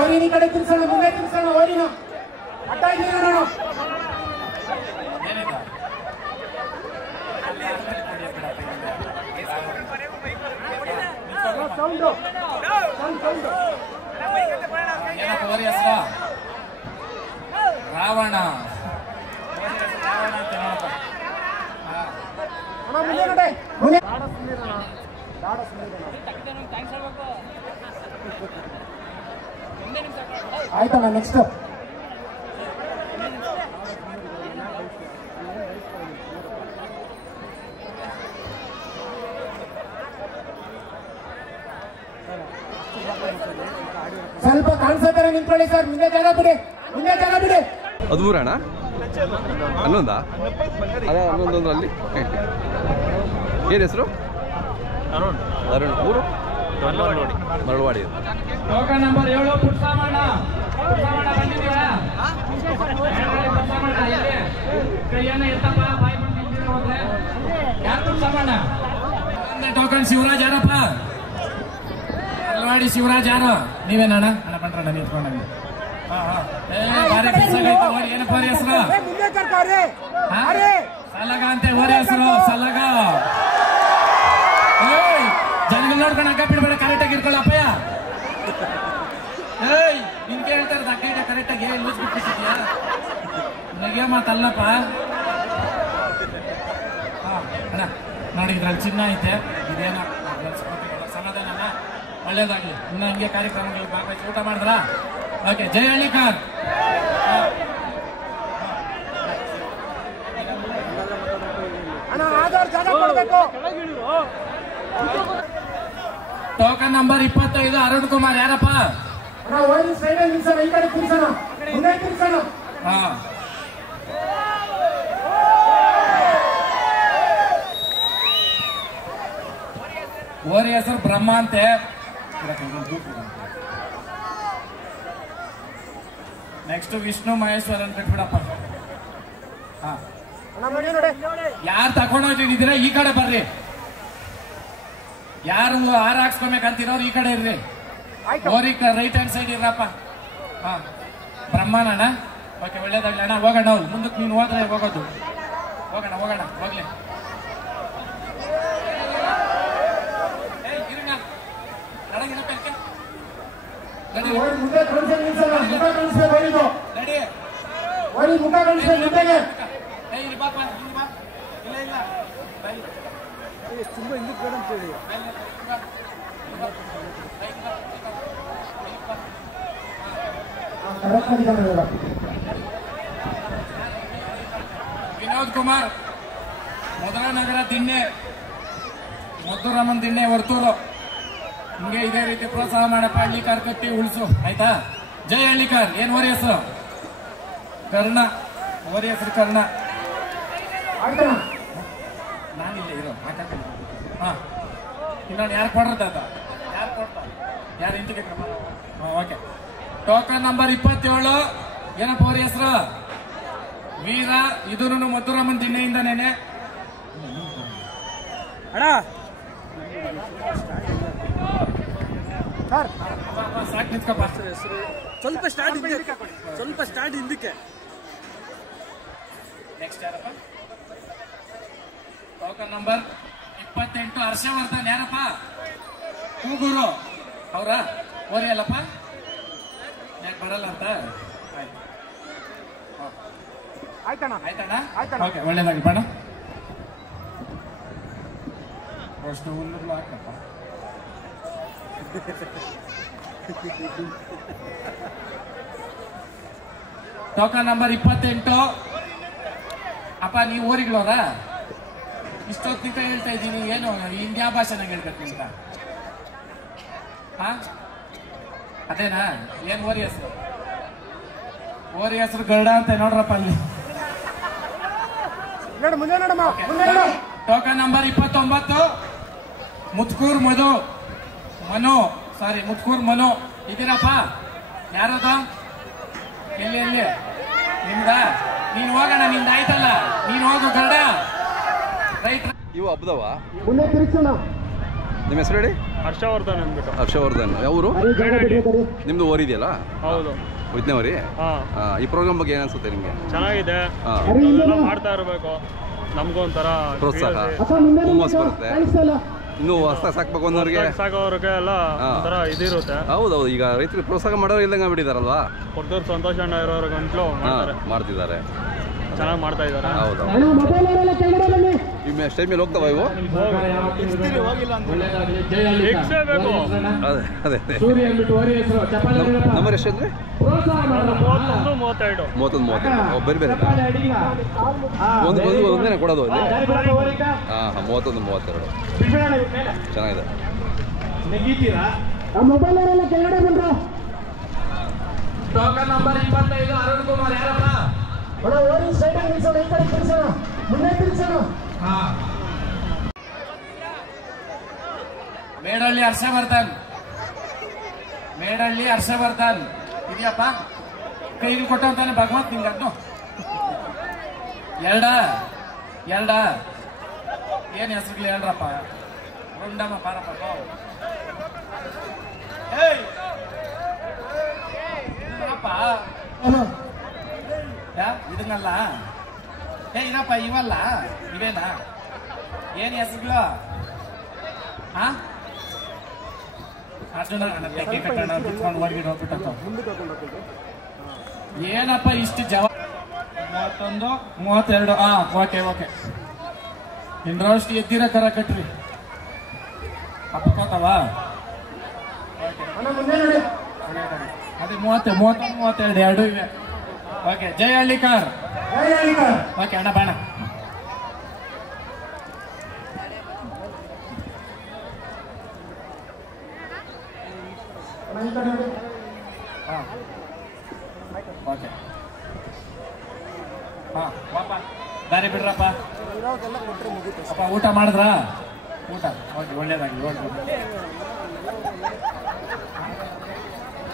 ಓರಿನಿ ಕಡೆ ತಿರ್ಸೋಣ, ಮುಂದೆ ತಿರ್ಸೋಣ. ಓರಿನ ಅಡ್ಡ ಇದ್ದೀವಿ ನೋಡು. ರಾವಣ ಆಯ್ತಣ್ಣ. ನೆಕ್ಸ್ಟ್ ಸ್ವಲ್ಪ ಕಾಣಿಸೋತಾರೆ ನಿಂತ್ಕೊಳ್ಳಿ ಸರ್. ಮುಂದೆ ಜಾಗ ಬಿಡಿ, ಮುಂದೆ ಜಾಗ ಬಿಡಿ. ಅದು ಊರಣ್ಣ ಹನ್ನೊಂದಾ? ಅದೇ ಹನ್ನೊಂದೊಂದು ಅಲ್ಲಿ. ಏನು ಹೆಸರು? ಅರುಣ್. ಊರು Maralavadi. Token number 7 Putsamanna. Token Shivaraj ಯಾರಪ್ಪ? ಮರಳವಾಡಿ ಶಿವರಾಜ್ ಯಾರು? ನೀವೇನಣ್ಣ? ಅಣ್ಣ ಬಂದ್ರಣ್ಣ ನಿಂತ್ಕೊಂಡ. ಏನಪ್ಪ ಹೆಸರು? ಸಲಗ ಅಂತೆ ಓರಿ ಹೆಸರು. ಸಲಗ. ಜನಗಳು ನೋಡ್ಕೊಂಡು ಅಗ್ಗ ಬಿಡ್ಬೇಡ, ಕರೆಕ್ಟಾಗಿ ಇಟ್ಕೊಳ್ಳಪ್ಪಯ್ಯ. ಏಯ್ ನಿನ್ಗೆ ಹೇಳ್ತಾರೆ ಅಗ್ಗ ಕರೆಕ್ಟಾಗಿ ಲೂಸ್ ಬಿಟ್ಟಿದ್ಯಾ? ನನಗೆ ಮಾತಲ್ಲಪ್ಪ. ಅಣ್ಣ ನೋಡಿ, ಇದ್ರಲ್ಲಿ ಚಿನ್ನ ಐತೆ. ಇದೇನೋ ಸಮಾಧಾನ, ಒಳ್ಳೇದಾಗ್ಲಿ. ಇನ್ನು ಹಿಂಗೆ ಕಾರ್ಯಕ್ರಮಗಳಿಗೆ ಭಾಗವಹಿಸಿ ಊಟ ಮಾಡಿದ್ರ? ಓಕೆ. ಜೈ ಹಳ್ಳಿಕಾರ್. ಟೋಕನ್ ನಂಬರ್ 25 ಅರುಣ್ ಕುಮಾರ್ ಯಾರಪ್ಪ? ಓರಿ ಹೆಸರು ಬ್ರಹ್ಮ ಅಂತೆ. ನೆಕ್ಸ್ಟ್ ವಿಷ್ಣು ಮಹೇಶ್ವರ್ ಅಂತ ಬಿಟ್ಬಿಡಪ್ಪ. ಯಾರು ತಗೊಂಡೋಗಿದ್ದೀರಾ ಈ ಕಡೆ ಬರ್ರಿ. ಯಾರು ಹಾರ ಹಾಕ್ಸ್ಕೊಬೇಕಂತಿರೋರು ಈ ಕಡೆ ಇರ್ರಿ. ಓರಿ ರೈಟ್ ಹ್ಯಾಂಡ್ ಸೈಡ್ ಇರಪ್ಪ. ಹಾ, ಬ್ರಹ್ಮನಣ್ಣ. ಓಕೆ, ಒಳ್ಳೇದಾಗ್ಲಿ ಅಣ್ಣ. ಹೋಗೋಣ, ಮುಂದಕ್ಕೆ ನೀನು ಹೋದ್ರೆ ಹೋಗೋದು. ಹೋಗೋಣ ಹೋಗೋಣ, ಹೋಗ್ಲಿ. ತುಂಬಾ ಹಿಂದಕ್ಕೆ ಬೇಡ ಅಂತ ಹೇಳಿ. ವಿನೋದ್ ಕುಮಾರ್ ಮೊದಲ ನಗರ ದಿಣ್ಣೆ, ಮುದ್ದುರಾಮನ್ ದಿಣ್ಣೆ, ವರ್ತೂರು. ಹಿಂಗೆ ಇದೇ ರೀತಿ ಪ್ರೋತ್ಸಾಹ ಮಾಡಪ್ಪ. ಹಳ್ಳಿಕಾರ್ ಕಟ್ಟಿ ಉಳಿಸು, ಆಯ್ತಾ? ಜೈ ಹಳ್ಳಿಕಾರ್. ಏನ್ ಓರಿ ಹೆಸರು? ಕರ್ಣ. ಓರಿ ಹೆಸರು ಕರ್ಣ. ನಾನಿಲ್ಲ ಇರೋ. ಹಾ, ಇನ್ನೊಂದು ಯಾರು ಕೊಡ್ರದ? ಯಾರು ಕೊಡ್ತಾರೆ? ಯಾರು ಇಂಟಿಗೆ? ಓಕೆ. ಟೋಕನ್ ನಂಬರ್ 27 ಏನಪ್ಪ ಅವ್ರ ಹೆಸರು? ವೀರ. ಇದನ್ನು ಮಧುರಾಮನ್ ದಿಣ್ಣೆಯಿಂದನೇನೆ. ಅಣ್ಣ ಸಾಕು ನಿಂತ್ಕಪ್ಪ. ಸ್ವಲ್ಪ ಸ್ಟಾರ್ಟ್ ಹಿಂದಕ್ಕೆ. ನೆಕ್ಸ್ಟ್ ಯಾರಪ್ಪ? ಟೋಕನ್ ನಂಬರ್ 28 ಹರ್ಷವರ್ಧನ್ ಯಾರಪ್ಪ? ಕೂಗೂರು ಅವರ ಓರಿ ಅಲ್ಲಪ್ಪ? ಯಾಕೆ ಬರಲ್ಲ ಅಂತ? ಆಯ್ತಣ್ಣ. ಓಕೆ, ಒಳ್ಳೇದಾಗಿ ಬಣ್ಣ. ಅಷ್ಟು ಹುಲ್ಲು ಹಾಕಪ್ಪ. ಟೋಕನ್ ನಂಬರ್ 28 ಅಪ್ಪ. ನೀವು ಊರಿಗಳವ್ರ? ಇಷ್ಟೊತ್ತಿಗೆ ಹೇಳ್ತಾ ಇದ್ದೀನಿ. ಏನು ಇಂಡಿಯಾ ಭಾಷೆನಾಗ ಹೇಳ್ಬೇಕು ಅಂತ? ಹಾ, ಅದೇನಾ? ಏನ್ ಓರಿ ಹೆಸರು? ಓರಿ ಹೆಸರು ಗರುಡ ಅಂತ ನೋಡ್ರಪ್ಪ ಅಲ್ಲಿ. ಟೋಕನ್ ನಂಬರ್ 29 ಮುತ್ಕೂರ್ ಮನು ಇದೀರಪ್ಪ? ಯಾರದ? ಎಲ್ಲಿ ನಿಮ್ದ? ನೀನ್ ಹೋಗೋಣ, ನಿಂದ ಆಯ್ತಲ್ಲ, ನೀನ್ ಹೋಗು ಗರುಡ. ರೈಟ್. ಇವು ಹಬ್ಬದವ? ಮುಂದೆ ತಿರುಗಿಸೋಣ. ನಿಮ್ಮ ಹೆಸರು ಹೇಳಿ? ಹರ್ಷವರ್ಧನ್ ಅಂದ್ಬಿಟ್ಟು. ಹರ್ಷವರ್ಧನ್ ಯಾವರು? ನಿಮ್ದು ಓರಿದೆಯಲ್ಲ? ಹೌದು, ವಿಜ್ಞಾವರಿ. ಈ ಪ್ರೋಗ್ರಾಮ್ ಬಗ್ಗೆ ಏನಿಸುತ್ತೆ ನಿಮಗೆ? ಚೆನ್ನಾಗಿದೆ, ಮಾಡ್ತಾ ಇರಬೇಕು, ನಮಗೂ ಒಂಥರ ಪ್ರೋತ್ಸಾಹ ಹುಮ್ಮಸ್ ಬರುತ್ತೆ. ಇನ್ನು ಹೊಸ ಸಾಕ್ಬೇಕು ಅನ್ನೋರಿಗೆ ಸಾಕೋರಿಗೆ ಎಲ್ಲ ಒಂಥರ ಇದಿರುತ್ತೆ. ಹೌದೌದು, ಈಗ ರೈತರಿಗೆ ಪ್ರೋತ್ಸಾಹ ಮಾಡೋರು ಇಲ್ಲಂಗೆ ಬಿಟ್ಟಿದಾರಲ್ವಾ, ಕೊಡ್ದವ್ರು ಸಂತೋಷ ಇರೋರು ಗಂಟ್ಲು ಮಾಡ್ತಿದ್ದಾರೆ, ಚೆನ್ನಾಗಿ ಮಾಡ್ತಾ ಇದ್ದಾರೆ. ಹೌದು, ನಿಮ್ಮ ಸ್ಟೈಲ್ ಮೇಲೆ ಹೋಗ್ತಾವ ಇವು? ಅದೇ ನಂಬರ್ ಎಷ್ಟು ಅಂದರೆ 31-32 ಬೇರೆ ಬೇರೆ ಒಂದೇ ಕೊಡೋದು ಅಲ್ಲಿ? 31-32 ಚೆನ್ನಾಗಿದೆ. Token number 25 Arun Kumar. ಯಾರಪ್ಪ? ಮೇಡಳ್ಳಿ ಹರ್ಷವರ್ಧನ್, ಮೇಡಳ್ಳಿ ಹರ್ಷವರ್ಧನ್ ಇದೆಯಪ್ಪ, ಕೈಗೆ ಕೊಟ್ಟಂತಾನೆ ಭಗವಂತ ನಿಂಗೆ. ಅದನ್ನು ಎರಡ ಏನ್ ಹೆಸರುಗಳು ಹೇಳ್ರಪ್ಪ? ರುಂಡಮ್ಮ ಪಾರಪ್ಪ. ಇದನ್ನಲ್ಲ ಇದಪ್ಪ, ಇವಲ್ಲ ಇವೇನಾ? ಏನ್ ಹೆಸರುಗಳು? ಅರ್ಜುನ ಕಟ್ಟೋಣ ಕುತ್ಕೊಂಡು ಹೊರಗಿಡ್ ಹೋಗ್ಬಿಟ್ಟ. ಏನಪ್ಪ ಇಷ್ಟು ಜವಾಬ್? 31, 32. ಓಕೆ. ಇಂದ್ರವಷ್ಟು ಎದ್ದಿರ ಕರ ಕಟ್ರಿ ಅಪ್ಪತ್ತಾವ. ಅದೇ 30, 32 ಎರಡು ಇವೆ. ಓಕೆ, ಜೈ ಹಳ್ಳಿಕಾರ್. ಓಕೆ ಅಣ್ಣ ಬಾಣ. ಓಕೆ, ದಾರಿ ಬಿಡ್ರಪ್ಪ. ಅಪ್ಪ ಊಟ ಮಾಡಿದ್ರ? ಊಟ ಓಕೆ, ಒಳ್ಳೇದಾಗಿ.